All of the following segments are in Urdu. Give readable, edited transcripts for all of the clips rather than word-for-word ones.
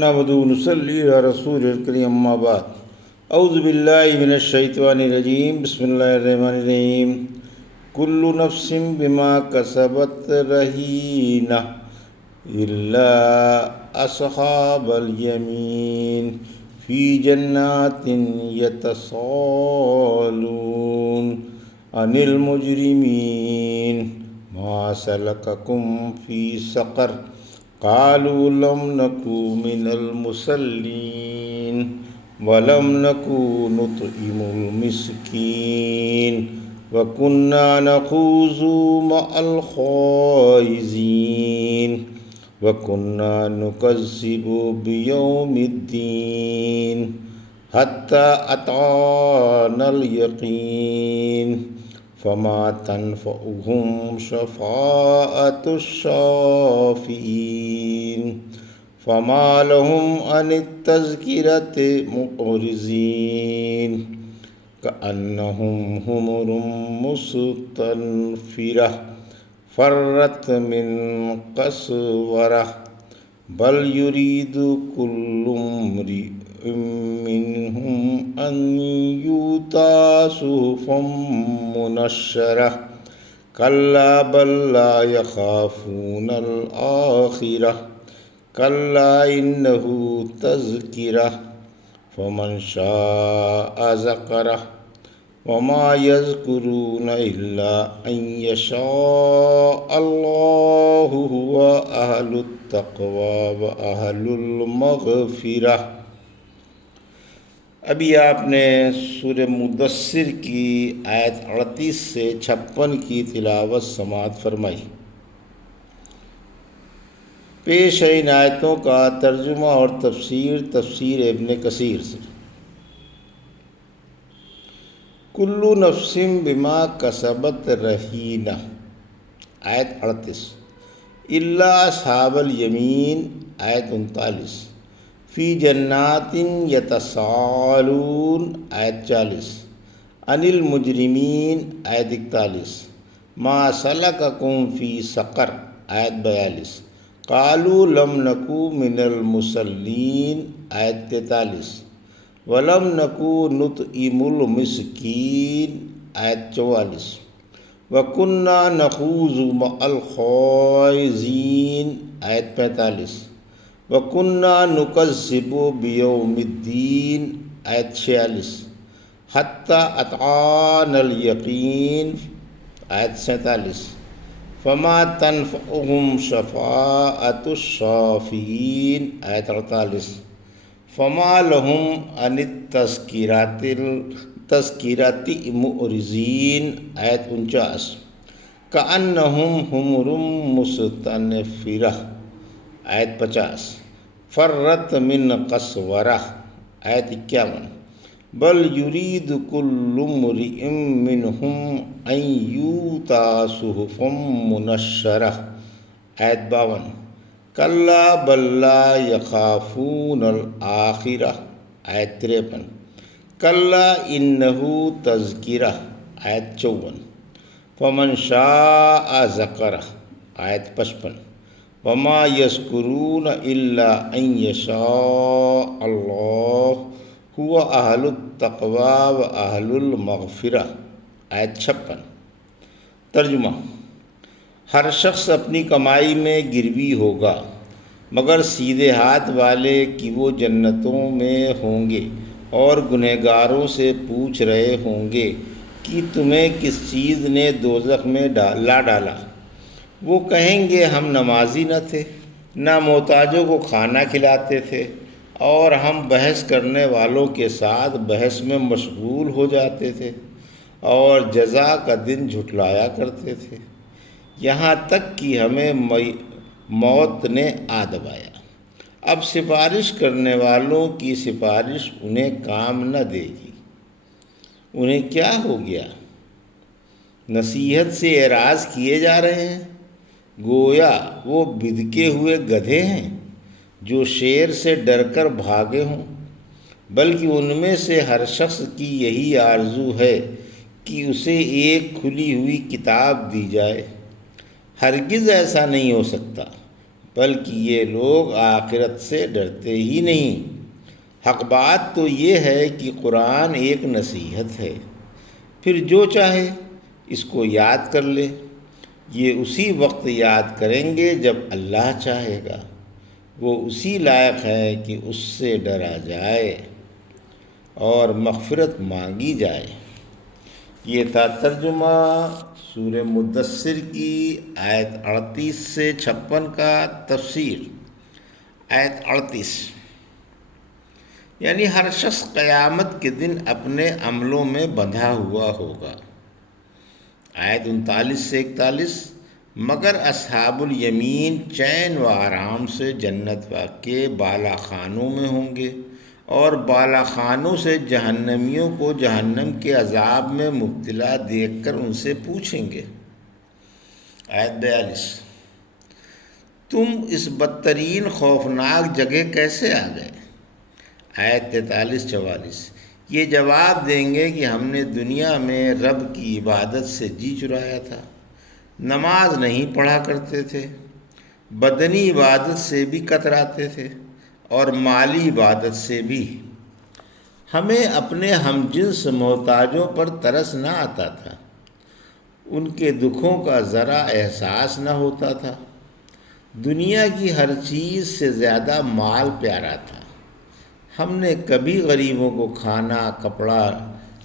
نحمدہ و نصلی علی رسول الکریم اما بعد اعوذ باللہ من الشیطان الرجیم بسم اللہ الرحمن الرحیم کل نفس بما کسبت رہینہ الا اصحاب الیمین فی جنات یتساءلون عن المجرمین ما سلککم فی سقر قالوا لم نكن من المصلين ولم نكن نطعم المسكين وكنا نخوض مع الخائضين وكنا نكذب بيوم الدين حتى أتانا اليقين فما تنفعهم شفاعة الشافعين فما لهم عن التذكرة معرضين كأنهم حمر مستنفرة فرت من قسورة بل يريد كل امرئ منهم أن يؤتى صحفا منشرة كلا بل لا يخافون الآخرة كلا إنه تذكرة فمن شاء ذكره وما يذكرون إلا أن يشاء الله هو أهل التقوى وأهل المغفرة۔ ابھی آپ نے سورہ مدثر کی آیت 38 سے 56 کی تلاوت سماعت فرمائی۔ پیش ہے ان آیتوں کا ترجمہ اور تفسیر ابن کثیر سے۔ کل نفس بما کسبت رہینہ، آیت 38، الا اصحاب الیمین، آیت 39، فی جنات یتساءلون، آیت 40، عن المجرمین، آیت 41، ما سلککم فی سقر، آیت 42، قالوا لم نکن من المصلین، آیت 43، ولم نکن نطعم المسکین، آیت 44، وکننا نخوض مع الخائضین، آیت 45، وَكُنَّا نُكَذِّبُ بِيَوْمِ الدِّينِ، آیت 46، حَتَّى أَتَانَا الْيَقِينُ، آیت 47، فَمَا تَنفَعُهُمْ شَفَاعَةُ الشَّافِعِينَ، آیت 48، فَمَا لَهُمْ عَنِ التَّذْكِرَةِ مُعْرِضِينَ، آیت 49، كَأَنَّهُمْ حُمُرٌ مُّسْتَنفِرَةٌ، آیت 50، فرت من قسورہ، آیت 51، بل یرید کل امرئ منہم ان یؤتی صحفا منشرہ، آیت 52، کلا بل لا یخافون الآخرہ، آیت 53، کلا انہ تذکرہ، آیت 54، فمن شاء ذکرہ، آیت 55، وما یذکرون الا ان یشاء اللہ هو اہل التقوی و اہل المغفرہ، آیت 56۔ ترجمہ: ہر شخص اپنی کمائی میں گروی ہوگا مگر سیدھے ہاتھ والے کہ وہ جنتوں میں ہوں گے اور گنہگاروں سے پوچھ رہے ہوں گے کہ تمہیں کس چیز نے دوزخ میں لا ڈالا؟ وہ کہیں گے ہم نمازی نہ تھے، نہ محتاجوں کو کھانا کھلاتے تھے، اور ہم بحث کرنے والوں کے ساتھ بحث میں مشغول ہو جاتے تھے اور جزا کا دن جھٹلایا کرتے تھے، یہاں تک کہ ہمیں موت نے آ دبایا۔ اب سفارش کرنے والوں کی سفارش انہیں کام نہ دے گی۔ انہیں کیا ہو گیا؟ نصیحت سے اعراض کیے جا رہے ہیں، گویا وہ بدکے ہوئے گدھے ہیں جو شیر سے ڈر کر بھاگے ہوں، بلکہ ان میں سے ہر شخص کی یہی آرزو ہے کہ اسے ایک کھلی ہوئی کتاب دی جائے۔ ہرگز ایسا نہیں ہو سکتا۔ بلکہ یہ لوگ آخرت سے ڈرتے ہی نہیں۔ حق بات تو یہ ہے کہ قرآن ایک نصیحت ہے، پھر جو چاہے اس کو یاد کر لے۔ یہ اسی وقت یاد کریں گے جب اللہ چاہے گا، وہ اسی لائق ہے کہ اس سے ڈرا جائے اور مغفرت مانگی جائے۔ یہ تھا ترجمہ سورہ مدثر کی آیت 38 سے 56 کا تفسیر۔ آیت 38 یعنی ہر شخص قیامت کے دن اپنے عملوں میں بندھا ہوا ہوگا۔ آیت 39 سے 41 مگر اصحاب الیمین چین و آرام سے جنت کے بالا خانوں میں ہوں گے، اور بالا خانوں سے جہنمیوں کو جہنم کے عذاب میں مبتلا دیکھ کر ان سے پوچھیں گے۔ آیت 42 تم اس بدترین خوفناک جگہ کیسے آ گئے؟ آیت 43-44 یہ جواب دیں گے کہ ہم نے دنیا میں رب کی عبادت سے جی چرایا تھا، نماز نہیں پڑھا کرتے تھے، بدنی عبادت سے بھی کتراتے تھے اور مالی عبادت سے بھی۔ ہمیں اپنے ہم جنس محتاجوں پر ترس نہ آتا تھا، ان کے دکھوں کا ذرا احساس نہ ہوتا تھا۔ دنیا کی ہر چیز سے زیادہ مال پیارا تھا۔ ہم نے کبھی غریبوں کو کھانا کپڑا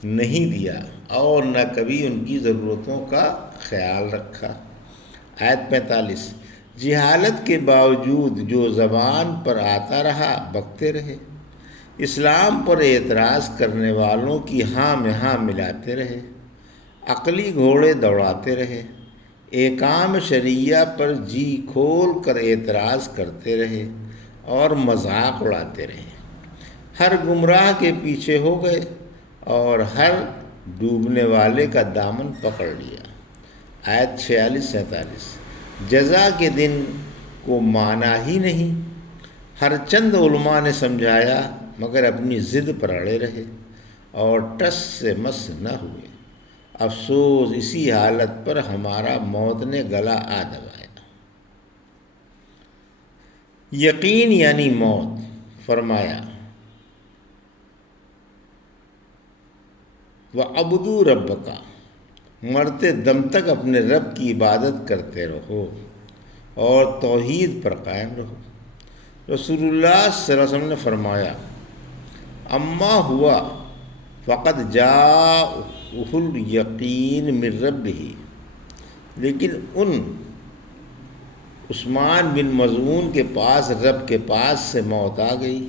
نہیں دیا اور نہ کبھی ان کی ضرورتوں کا خیال رکھا۔ آیت 45 جہالت کے باوجود جو زبان پر آتا رہا بکتے رہے، اسلام پر اعتراض کرنے والوں کی ہاں میں ہاں ملاتے رہے، عقلی گھوڑے دوڑاتے رہے، احکام شرعیہ پر جی کھول کر اعتراض کرتے رہے اور مذاق اڑاتے رہے، ہر گمراہ کے پیچھے ہو گئے اور ہر ڈوبنے والے کا دامن پکڑ لیا۔ آیت 46-47 جزا کے دن کو مانا ہی نہیں۔ ہر چند علماء نے سمجھایا مگر اپنی ضد پر اڑے رہے اور ٹس سے مس نہ ہوئے۔ افسوس اسی حالت پر ہمارا موت نے گلا آ دبایا۔ یقین یعنی موت فرمایا وَعَبُدُوا رَبَّكَ مرتے دم تک اپنے رب کی عبادت کرتے رہو اور توحید پر قائم رہو۔ رسول اللہ صلی اللہ علیہ وسلم نے فرمایا اما ہوا فقد جاءہ الیقین من ربہ، لیکن عثمان بن مظعون کے پاس رب کے پاس سے موت آ گئی۔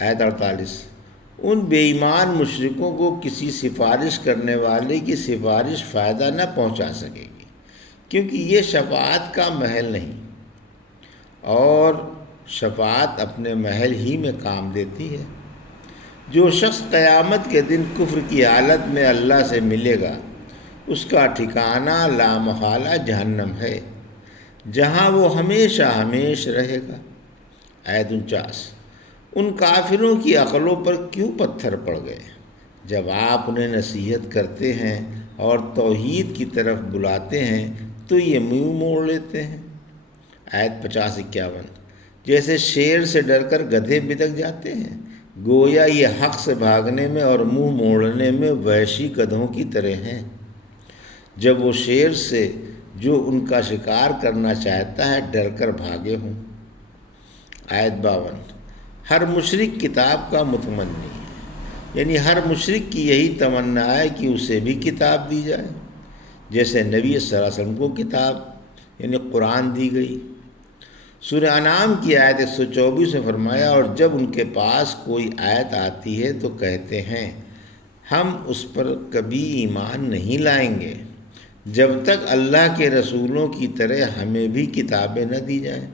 آیت 48 ان بے ایمان مشرکوں کو کسی سفارش کرنے والے کی سفارش فائدہ نہ پہنچا سکے گی، کیونکہ یہ شفاعت کا محل نہیں، اور شفاعت اپنے محل ہی میں کام دیتی ہے۔ جو شخص قیامت کے دن کفر کی حالت میں اللہ سے ملے گا، اس کا ٹھکانہ لامحالہ جہنم ہے، جہاں وہ ہمیشہ ہمیش رہے گا۔ آیت 49 ان کافروں کی عقلوں پر کیوں پتھر پڑ گئے؟ جب آپ انہیں نصیحت کرتے ہیں اور توحید کی طرف بلاتے ہیں تو یہ منہ موڑ لیتے ہیں۔ آیت 50-51 جیسے شیر سے ڈر کر گدھے بتک جاتے ہیں، گویا یہ حق سے بھاگنے میں اور منہ موڑنے میں وحشی گدھوں کی طرح ہیں، جب وہ شیر سے جو ان کا شکار کرنا چاہتا ہے ڈر کر بھاگے ہوں۔ آیت 52 ہر مشرک کتاب کا متمنی ہے، یعنی ہر مشرک کی یہی تمنا ہے کہ اسے بھی کتاب دی جائے، جیسے نبی صلی اللہ علیہ وسلم کو کتاب یعنی قرآن دی گئی۔ سورہ انعام کی آیت 124 میں فرمایا اور جب ان کے پاس کوئی آیت آتی ہے تو کہتے ہیں ہم اس پر کبھی ایمان نہیں لائیں گے جب تک اللہ کے رسولوں کی طرح ہمیں بھی کتابیں نہ دی جائیں۔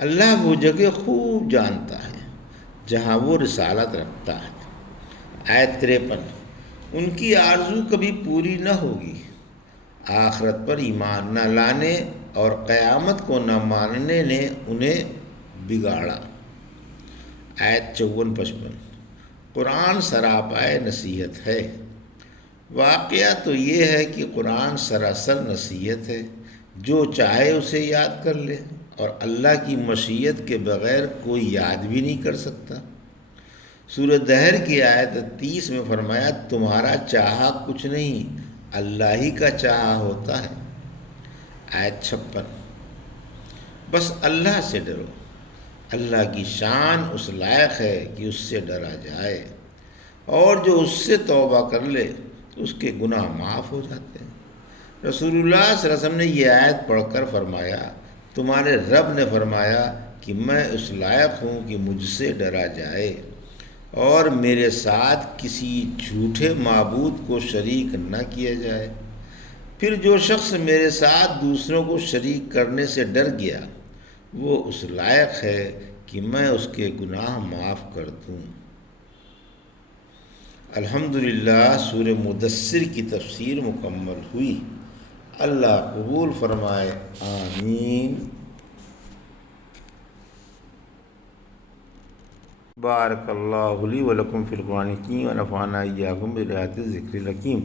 اللہ وہ جگہ خوب جانتا ہے جہاں وہ رسالت رکھتا ہے۔ آیت 53 ان کی آرزو کبھی پوری نہ ہوگی، آخرت پر ایمان نہ لانے اور قیامت کو نہ ماننے نے انہیں بگاڑا۔ آیت 54-55 قرآن سراپائے نصیحت ہے۔ واقعہ تو یہ ہے کہ قرآن سراسر نصیحت ہے، جو چاہے اسے یاد کر لے، اور اللہ کی مشیت کے بغیر کوئی یاد بھی نہیں کر سکتا۔ سورہ دہر کی آیت 30 میں فرمایا تمہارا چاہا کچھ نہیں، اللہ ہی کا چاہا ہوتا ہے۔ آیت 56، بس اللہ سے ڈرو، اللہ کی شان اس لائق ہے کہ اس سے ڈرا جائے، اور جو اس سے توبہ کر لے اس کے گناہ معاف ہو جاتے ہیں۔ رسول اللہ صلی اللہ علیہ وسلم نے یہ آیت پڑھ کر فرمایا تمہارے رب نے فرمایا کہ میں اس لائق ہوں کہ مجھ سے ڈرا جائے اور میرے ساتھ کسی جھوٹے معبود کو شریک نہ کیا جائے۔ پھر جو شخص میرے ساتھ دوسروں کو شریک کرنے سے ڈر گیا وہ اس لائق ہے کہ میں اس کے گناہ معاف کر دوں۔ الحمدللہ سورہ مدثر کی تفسیر مکمل ہوئی۔ اللہ قبول فرمائے، آمین۔ بارک اللہ لی و لکم فی القرآن الحکیم و نفعنا ایاکم بآیات الذکر الحکیم۔